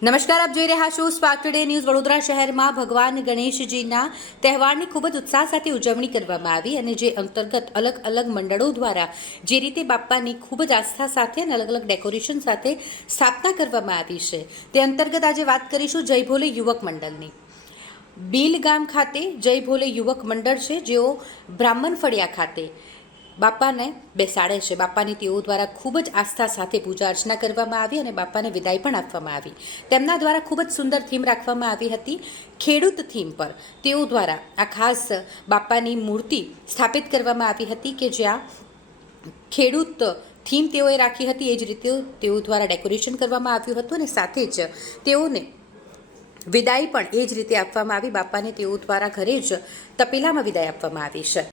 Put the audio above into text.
નમસ્કાર, આપ જોઈ રહ્યા છો સ્પાર્ક ટુડે ન્યૂઝ। વડોદરા શહેરમાં ભગવાન ગણેશજીના તહેવારની ખૂબ જ ઉત્સાહ સાથે ઉજવણી કરવામાં આવી અને જે અંતર્ગત અલગ અલગ મંડળો દ્વારા જે રીતે બાપ્પાની ખૂબ જ આસ્થા સાથે અને અલગ અલગ ડેકોરેશન સાથે સ્થાપના કરવામાં આવી છે તે અંતર્ગત આજે વાત કરીશું જય ભોલે યુવક મંડળની। બીલ ગામ ખાતે જય ભોલે યુવક મંડળ છે, જેઓ બ્રાહ્મણ ફળિયા ખાતે બાપાને બેસાડે છે। બાપાની તેઓ દ્વારા ખૂબ જ આસ્થા સાથે પૂજા અર્ચના કરવામાં આવી અને બાપાને વિદાય પણ આપવામાં આવી। તેમના દ્વારા ખૂબ જ સુંદર થીમ રાખવામાં આવી હતી, ખેડૂત થીમ પર તેઓ દ્વારા આ ખાસ બાપાની મૂર્તિ સ્થાપિત કરવામાં આવી હતી કે જ્યાં ખેડૂત થીમ તેઓએ રાખી હતી। એ જ રીતે તેઓ દ્વારા ડેકોરેશન કરવામાં આવ્યું હતું અને સાથે જ તેઓને વિદાય પણ એ જ રીતે આપવામાં આવી। બાપાને તેઓ દ્વારા ઘરે જ તપેલામાં વિદાય આપવામાં આવી છે।